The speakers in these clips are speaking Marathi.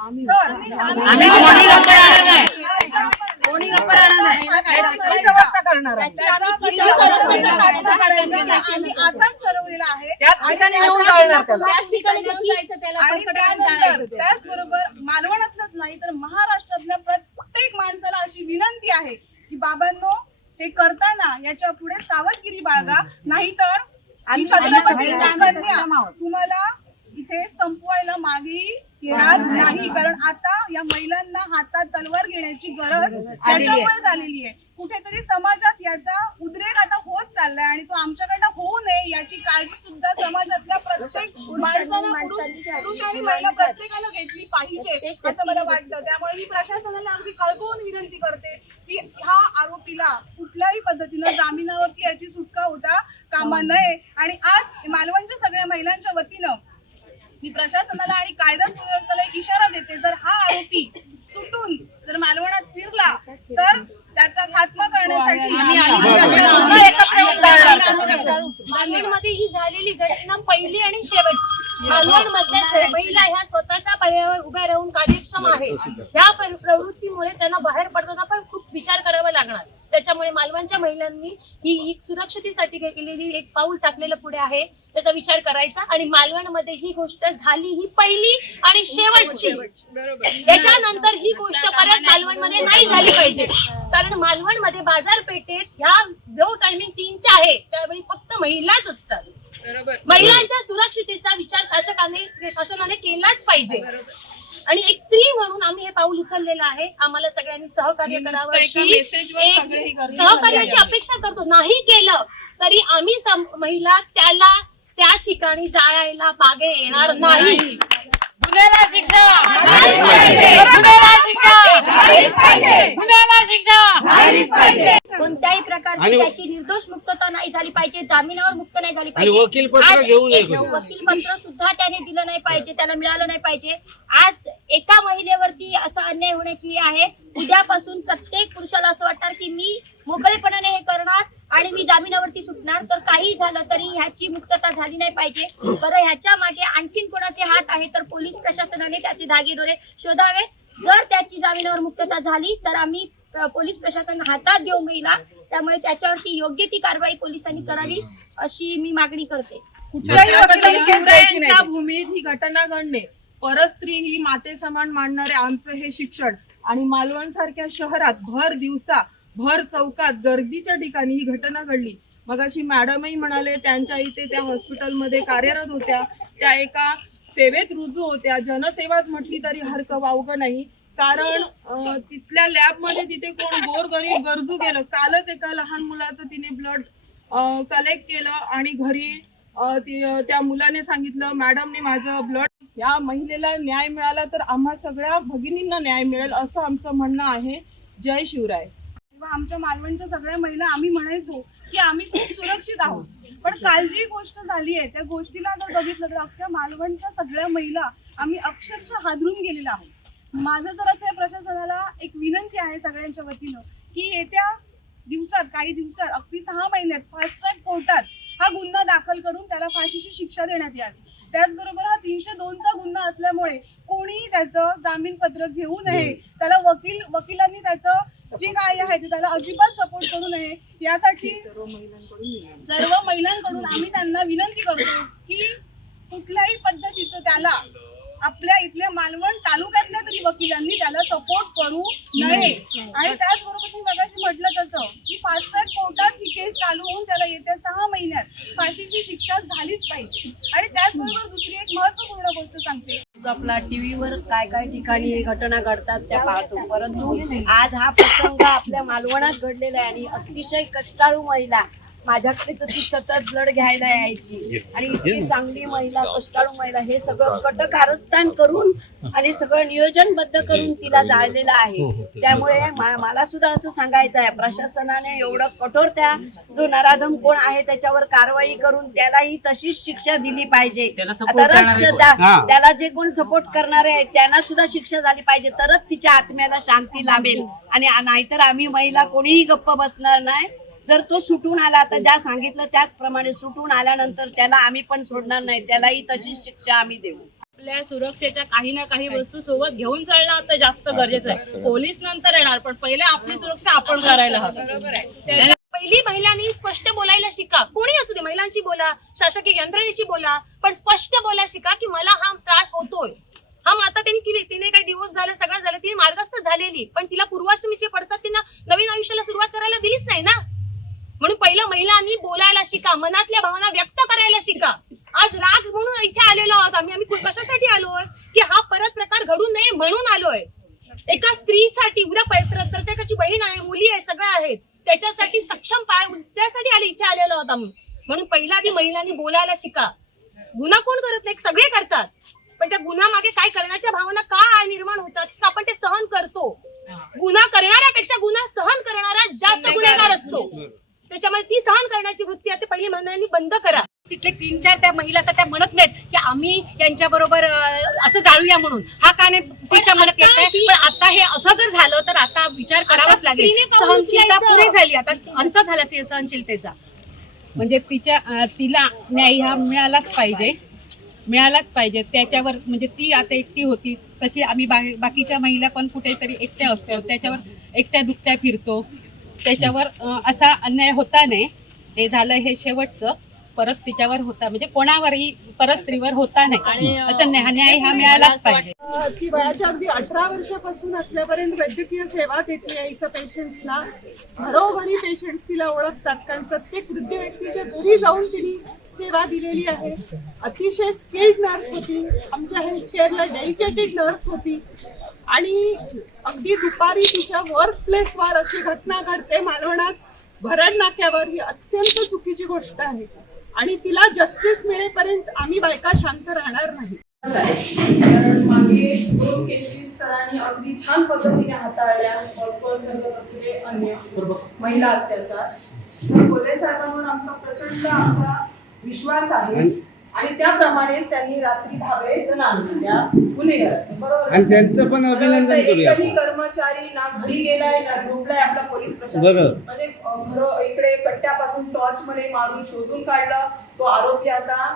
आम्ही तर आम्ही कोणी गप्प राहणार नाही. कोणी गप्प राहणार नाही. याची कशी व्यवस्था करणार आहोत? त्याचा त्याची कशा कशी पद्धतीने व्यवस्था कायदा करायचा करायचा नाही. आम्ही आताच ठरवलेलं आहे आणि त्यानंतर. त्याचबरोबर मालवणातलंच नाही तर महाराष्ट्रातल्या प्रत्येक माणसाला अशी विनंती आहे की बाबांनो हे करताना याच्यापुढे सावधगिरी बाळगा नाहीतर तुम्हाला इथे संपवायला मागेही येणार नाही कारण आता या महिलांना हातात तलवार घेण्याची गरज त्याच्यामुळे झालेली आहे. कुठेतरी समाजात याचा उद्रेक आता होत चाललाय आणि तो आमच्याकडनं होऊ नये याची काळजी सुद्धा समाजातल्या प्रत्येक माणसानं पुरुष पुरुष आणि महिला प्रत्येकानं घेतली पाहिजे असं मला वाटतं. त्यामुळे मी प्रशासनाला अगदी कळकवून विनंती करते की ह्या आरोपीला कुठल्याही पद्धतीनं जामिनावरती याची सुटका होता कामा नये. आणि आज मालवणच्या सगळ्या महिलांच्या वतीनं मी प्रशासनाला आणि कायदा सुव्यवस्थेला एक इशारा देते जर हा आरोपी सुटून जर मालवणात फिरला तर त्याचा खात्मा करण्यासाठी आम्ही. मालवणमध्ये ही झालेली घटना पहिली आणि शेवटची मालवण मधल्या महिला ह्या स्वतःच्या पायावर उभ्या राहून कार्यक्षम आहे. ह्या पर- प्रवृत्तीमुळे त्यांना बाहेर पडताना पण खूप विचार करावा लागणार. त्याच्यामुळे मालवणच्या महिलांनी ही एक सुरक्षतेसाठी केलेली एक पाऊल टाकलेलं पुढे आहे. त्याचा विचार करायचा आणि मालवणमध्ये ही गोष्ट झाली ही पहिली आणि शेवटची. त्याच्यानंतर ही गोष्ट परत मालवणमध्ये नाही झाली पाहिजे. कारण मालवणमध्ये बाजारपेठेत ह्या जो टायमिंग तीनचा आहे त्यावेळी फक्त महिलाच असतात. महिलांच्या सुरक्षितेचा विचार शासकाने शासनाने केलाच पाहिजे. आणि एक स्त्री म्हणून आम्ही हे पाऊल उचललेलं आहे. आम्हाला सगळ्यांनी सहकार्य करावं. सहकार्याची अपेक्षा करतो. नाही केलं तरी आम्ही सम- महिला त्याला त्या ठिकाणी जायला मागे येणार नाही. गुन्हेला शिक्षा. गुन्हेला शिक्षा. गुन्हेला शिक्षा. आणि- त्याची निर्दोष मुक्तता नाही झाली पाहिजे जामिनावर मुक्त नाही झाली आणि पाहिजे. वकील पत्र आज घेऊन एक. वकील पत्र सुद्धा त्याने दिलं नाही पाहिजे त्याला मिळालं नाही पाहिजे. आज एका महिलेवरती असा अन्याय होण्याची हे आहे. उद्यापासून प्रत्येक पुरुषाला असं वाटणार की मी मोकळेपणाने हे करणार आणि मी जामिनावरती सुटणार. तर काही झालं तरी ह्याची मुक्तता झाली नाही पाहिजे. बरं ह्याच्या मागे आणखीन कोणाचे हात आहे तर पोलीस प्रशासनाने त्याचे धागेदोरे शोधावे. जर त्याची जामिनावर मुक्तता झाली तर आम्ही अ, पोलीस प्रशासन हातात घेऊ महिला. त्यामुळे त्याच्यावरती योग्य ती कारवाई पोलिसांनी करावी अशी मी मागणी करते. शिवरायांच्या भूमीत ही घटना घडणे परस्त्री ही माते समान मानणारे आमचं हे शिक्षण आणि मालवण सारख्या शहरात भर दिवसा भर चौकात गर्दीच्या ठिकाणी ही घटना घडली. मग अशी मॅडमही म्हणाले त्यांच्या इथे त्या हॉस्पिटलमध्ये कार्यरत होत्या. त्या एका सेवेत रुजू होत्या. जनसेवाच म्हटली तरी हरक वावगं नाही. कारण तिथल्या लॅबमध्ये तिथे कोण गोरगरीब गरजू गेलं. कालच एका लहान मुलाचं तिने ब्लड कलेक्ट केलं आणि घरी त्या मुलाने सांगितलं मॅडमने माझं ब्लड या महिलेला न्याय मिळाला तर आम्हा सगळ्या भगिनींना न्याय मिळेल असं आमचं म्हणणं आहे. जय शिवराय. आमच्या मालवणच्या सगळ्या महिला आम्ही म्हणायचो की आम्ही खूप सुरक्षित आहोत. पण काल जी गोष्ट झाली आहे त्या गोष्टीला जर बघितलं तर अख्ख्या मालवणच्या सगळ्या महिला आम्ही अक्षरशः हादरून गेलेलो आहोत. माझं तर असं प्रशासनाला एक विनंती आहे सगळ्यांच्या वतीनं की येत्या दिवसात काही दिवसात अगदी सहा महिन्यात फास्ट ट्रॅक कोर्टात हा गुन्हा दाखल करून त्याला फाशीची शिक्षा देण्यात यावी. त्याचबरोबर हा तीनशे दोनचा गुन्हा असल्यामुळे कोणीही त्याचं जामीन पत्र घेऊ नये. त्याला वकील वकिलांनी त्याचं जे काय आहे ते त्याला अजिबात सपोर्ट करू नये. यासाठी सर्व महिलांकडून आम्ही त्यांना विनंती करतो की कुठल्याही पद्धतीचं त्याला आपल्या इथल्या मालवण तालुक्यातल्या तरी वकिलांनी त्याला सपोर्ट करू नये. आणि त्याचबरोबर मी मगाशी म्हटलं तसं की फास्ट ट्रॅक कोर्टात ही केस चालू होऊन त्याला येत्या सहा महिन्यात फाशीची शिक्षा झालीच पाहिजे. आणि त्याचबरोबर दुसरी एक महत्त्वपूर्ण गोष्ट सांगते. आपला टीव्हीवर काय काय ठिकाणी घटना घडतात त्या पाहतो. परंतु आज हा प्रसंग आपल्या मालवणात घडलेला आहे आणि अतिशय कष्टाळू महिला माझ्याकडे तर ती सतत ब्लड घ्यायला यायची. आणि इतकी चांगली महिला कष्टाळू महिला हे सगळं कटकारस्थान करून आणि सगळं नियोजनबद्ध करून तिला जाळलेलं आहे. त्यामुळे मा- मला सुद्धा असं सांगायचं आहे प्रशासनाने एवढं कठोर त्या जो नराधम कोण आहे त्याच्यावर कारवाई करून त्यालाही तशीच शिक्षा दिली पाहिजे. हा. त्याला जे कोण सपोर्ट करणारे आहेत त्यांना सुद्धा शिक्षा झाली पाहिजे. तरच तिच्या आत्म्याला शांती लाभेल. आणि नाहीतर आम्ही महिला कोणीही गप्प बसणार नाही. जर तो सुटून आला आता ज्या सांगितलं त्याचप्रमाणे सुटून आल्यानंतर त्याला आम्ही पण सोडणार नाही. त्यालाही तशीच शिक्षा आम्ही देऊ. आपल्या सुरक्षेच्या काही ना काही वस्तू सोबत घेऊन चालणं आता जास्त गरजेचं आहे. पोलीस नंतर येणार पण पहिले आपली सुरक्षा आपण करायला हवी. बरोबर आहे. पहिली महिलांनी स्पष्ट बोलायला शिका. कोणी असू दे महिलांची बोला शासकीय यंत्रणेची बोला पण स्पष्ट बोला शिका की मला हा त्रास होतोय. हा आता त्यांनी केली तिने काही डिवोर्स झाला सगळं झालं तिने मार्गस्थ झालेली पण तिला पूर्वाश्रमीचे पडसाद तिनं नवीन आयुष्याला सुरुवात करायला दिलीच नाही ना? म्हणून पहिलं महिलांनी बोलायला शिका मनातल्या भावना व्यक्त करायला शिका. आज राग म्हणून इथे आलेलो आहोत आम्ही. आम्ही कशासाठी आलोय? की हा परत प्रकार घडू नये म्हणून आलोय. एका स्त्रीसाठी उद्या प्र- प्र- प्रत्येकाची बहीण आहे मुली आहे सगळं आहेत त्याच्यासाठी सक्षम पाय त्यासाठी आले इथे आलेलो आहोत आम्ही. म्हणून पहिला आधी महिलांनी बोलायला शिका. गुन्हा कोण करत नाही? सगळे करतात. पण त्या गुन्हा मागे काय करण्याच्या भावना का निर्माण होतात का आपण ते सहन करतो. गुन्हा करणाऱ्यापेक्षा गुन्हा सहन करणारा जास्त गुन्हेगार असतो. त्याच्यामुळे ती सहन करण्याची वृत्ती आहे ती पहिली महिलांनी बंद करा. तिथले तीन चार त्या महिला असतात त्या म्हणत नाहीत की आम्ही यांच्या बरोबर असं जाळूया म्हणून. हा का नाही शिक्षा म्हणत येत पण आता हे असं जर झालं तर आता विचार करावाच लागेल. सहनशीलता. पुरी झाली. आता अंत झाला सहनशीलतेचा. म्हणजे तिच्या तिला न्याय हा मिळालाच पाहिजे. मिळालाच पाहिजे. त्याच्यावर म्हणजे ती आता एकटी होती. तशी आम्ही बाकीच्या महिला पण कुठेतरी एकट्या असतो. त्याच्यावर एकट्या दुकट्या फिरतो. त्याच्यावर असा अन्याय होता नाही. हे झालं हे शेवटचं. परत तिच्यावर होता. म्हणजे कोणावरही परत स्त्रीवर होता नाही. असं न्याय हा मिळालाच पाहिजे. ती वयाच्या अगदी अठरा वर्षापासून असल्यापर्यंत वैद्यकीय सेवा देते आहे इथं पेशंट्सला घरोघरी पेशंट्स तिला ओळखतात. कारण प्रत्येक वृद्ध व्यक्तीच्या घरी जाऊन तिने सेवा दिलेली आहे. अतिशय स्किल्ड नर्स होती. आमच्या हेल्थ केअरला डेडिकेटेड नर्स होती. आणि अगदी दुपारी तिच्या वर्क प्लेसवर अशी घटना घडते मालवणात. भरण नाक्यावर ही अत्यंत चुकीची गोष्ट आहे. आणि तिला जस्टिस मिळेपर्यंत आम्ही बायका शांत राहणार नाही. कारण मागे दोन केसेस सरांनी अगदी छान पद्धतीने हाताळल्या अस्पर्धेवर असलेले अन्य महिला अत्याचार कोल्हे साहेबांवर आमचा प्रचंड आमचा विश्वास आहे. आणि त्याप्रमाणे त्यांनी रात्री धाबे जण आणले त्या गुन्हेगार बरोबर? आणि त्यांचं पण अभिनंदन करूया एकही. कर्मचारी ना घरी गेलाय ना झोपलाय आपला पोलीस प्रशासन. बरोबर. म्हणजे घर इकडे कट्ट्यापासून टॉर्च मध्ये मारून शोधून काढलं. तो आरोपी आता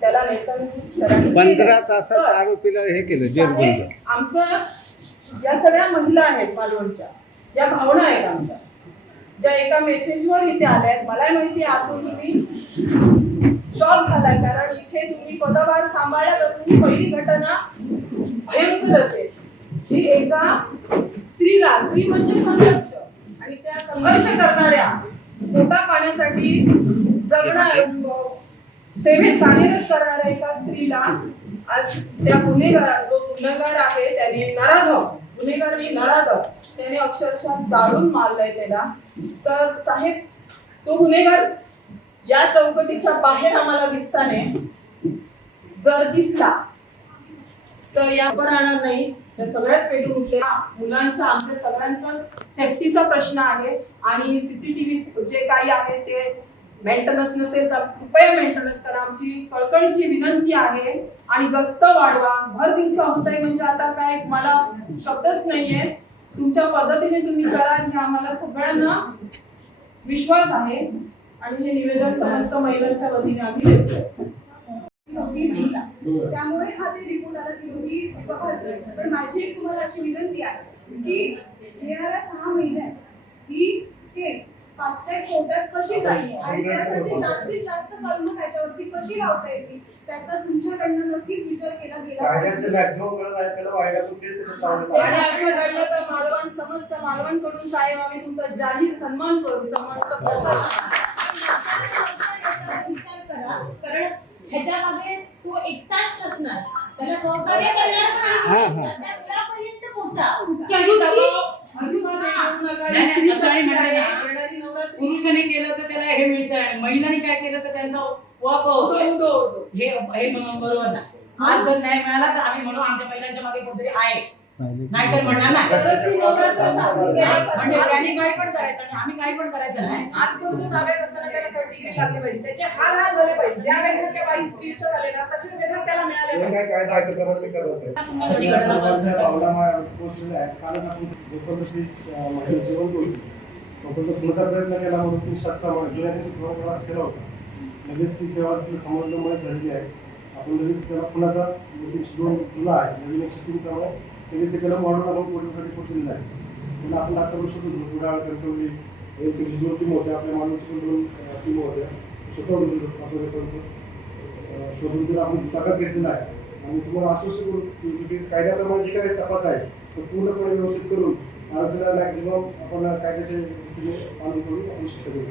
त्याला केली. पंधरा तासात आरोपीला हे केलं जेल साहेब, बंद आमचं या सगळ्या महिला आहेत मालवणच्या. या भावना आहेत आमच्या. ज्या एका मेसेजवर इथे आल्या आहेत मला माहिती आहे आतून तुम्ही शॉक झालाय कारण इथे तुम्ही पदभार सांभाळत असून पहिली घटना भयंकर असेल. जी एका स्त्रीला स्त्री म्हणजे संघर्ष. आणि त्या संघर्ष करणाऱ्या पोटा पाण्यासाठी जगणार सेवेत कार्यरत करणाऱ्या एका स्त्रीला आज त्या गुन्हेगार जो गुन्हेगार आहे त्याने नराधव गुन्हेगार मी नराधव त्याने अक्षरशः जाळून मारलंय त्याला. तर साहेब तो गुन्हेगार या चौकटीच्या बाहेर आम्हाला दिसताने जर दिसला तर या राहणार नाही. तर सगळ्याच पेटून उठलेला मुलांच्या आमच्या सगळ्यांचा सेफ्टीचा प्रश्न आहे. आणि सीसीटीव्ही जे काही आहे ते मेंटेनन्स नसेल तर कृपया मेंटेनन्स करा. आमची कळकळीची विनंती आहे. आणि गस्त वाढवा. भर दिवसा होत आहे म्हणजे आता काय मला शब्दच नाहीये. तुमच्या पद्धतीने तुम्ही करा. हे आम्हाला सगळ्यांना विश्वास आहे. आणि हे निवेदन समस्त महिलांच्या वतीने आम्ही देतोय. त्यामुळे हा ते रिपोर्ट आला की तुम्ही. पण माझी एक तुम्हाला अशी विनंती आहे की येणाऱ्या सहा महिन्यात ही केस फास्ट ट्रॅक कोर्टात कशी जाईल आणि त्यासाठी जास्तीत जास्त कलम ह्याच्यावरती कशी लावता येतील त्याचा तुमच्याकडनं नक्कीच विचार केला गेला मालवण समस्त मालवणकडून साहेब आम्ही तुमचा जाहीर सन्मान करू समस्त प्रशासन विचार करा कारण ह्याच्यामध्ये तो एकटाच नसणार त्याला सहकार्य करणार पण आम्ही पोहोचा काही पुरुषांनी केलं तर त्याला हे मिळत आहे महिलांनी काय केलं तर त्यांचा वापर होतो हे हे बरोबर ना आज जर न्याय मिळाला तर आम्ही म्हणू आमच्या महिलांच्या मागे कोणतरी आहे नाहीतर म्हणणार नाही म्हणजे त्यांनी काय पण करायचं आणि आम्ही काय पण करायचं नाही. आज कोणतं दावे डिग्री लागली पाहिजे. त्याचे हाल हाल झाले पाहिजे. ज्या वेगळ्या त्या बाई स्त्रीच्या झाले ना तसे वेगळं त्याला मिळाले तुम्ही पाहिजे. काय कायदा आहे ते प्रमाणे करत आहे. अशी घटना सर्वांच्या भावना पोहोचलेल्या आहेत. कालच आपण जोपर्यंत ती, अं, महिला जेवण बोलली तोपर्यंत पुढचा प्रयत्न केला म्हणून ती सत्ता जुन्या थोडा थोडा केला होता. लगेच ती तेव्हा ती समजल्यामुळे झालेली आहे. आपण लगेच त्याला पुण्याचा एकशे दोन जुला आहे. नवीन एकशे तीन प्रमाणे लगेच त्याला मॉडल आपण पोटीसाठी पोटलेलं आहे पण आपण आता वर्ष गुडाळ कंट्रोली एक दोन टीम होत्या आपल्या माणूस दोन टीम होत्या स्वतः आपण करतो शोधून जर आपण ताकद घेतलेला आहे आणि तुम्हाला आश्वस्त करू की जे कायद्याप्रमाणे जे काही तपास आहे तो पूर्णपणे व्यवस्थित करून आरोग्याला मॅक्झिमम आपण कायद्याच्या रीतीने पालन करून आपण शिक्षा देऊ